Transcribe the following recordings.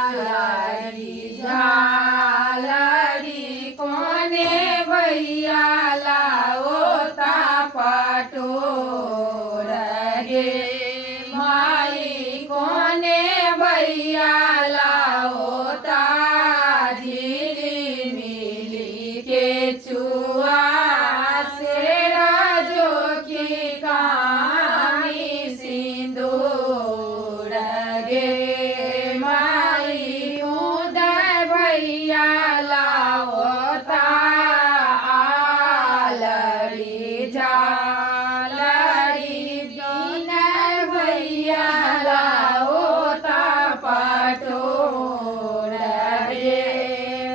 आलरी झालरी कोने भैया लाओता पटोर गे माई कोने भैया लाओता झिली मिली के चुआ सेरा जोखी कामी सिंदूर गे लाओता आलरी झालरी विनय भैया लाओता पटोर गे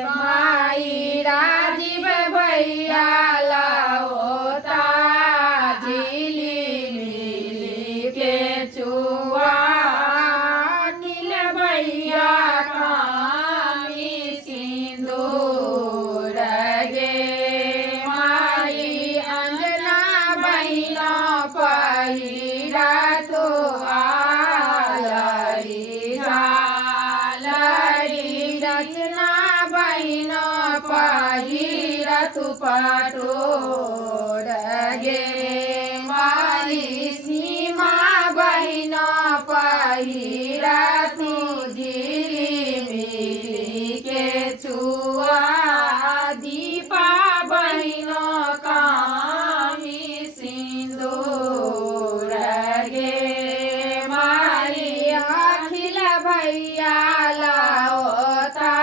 माई राजीव भैया लाओता झिली मिली के चुआ नील भैया पहिरा तो आलरी झालरी रचना बहिन पहिरा तू पटोर गे मारी सीमा बहिन पहिरा तू झिली मिली के चुआ दीपा बहिन कामी सिंदूर गे मारी अखिल भैया लाओता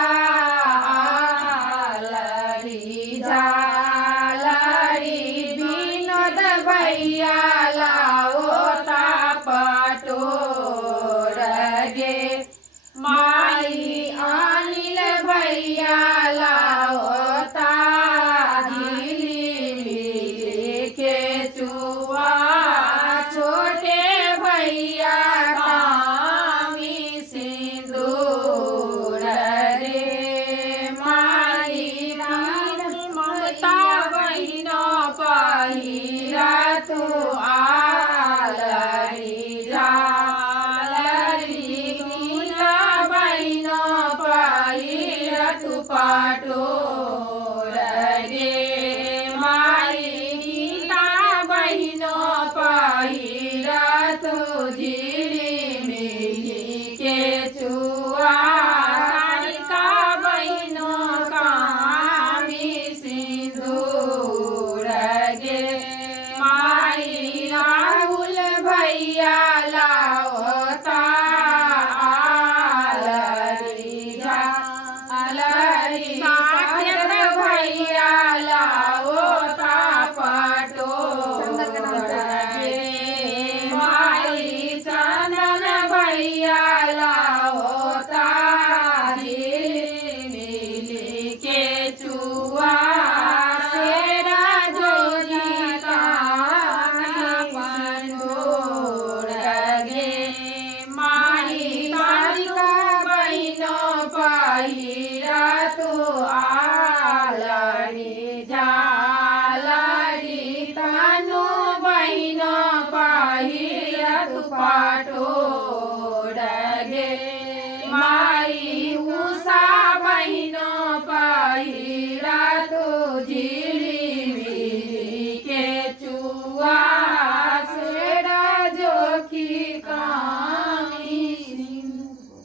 आलरी झालरी विनोद भैया लाओता पटोर गे माई अनिल भैया लाओता झिली मिली के चुआ छोटे भैया कामी सिंदूर रे माई ममता बहिन पहिरा तू आलरी झालरी गीता बहिन पहिरा तू पटोर गे माई गीता बहिन पहिरा तू झिली मिली के चुआ सारिका बहिन कामी सिंदूर गे माई राहुल भैया लाओता आलरी झालरी साकेत भैया लाओता पटोर गे माई चंदन भैया लाओता झिली मिली के चुआ सेरा जोगी पंडोर गे माई तारिका बहिन पहिरा तू आलरी झालरी तनु बहिन पहिरा तू पटोर गे माई उषा बहिन पहिरा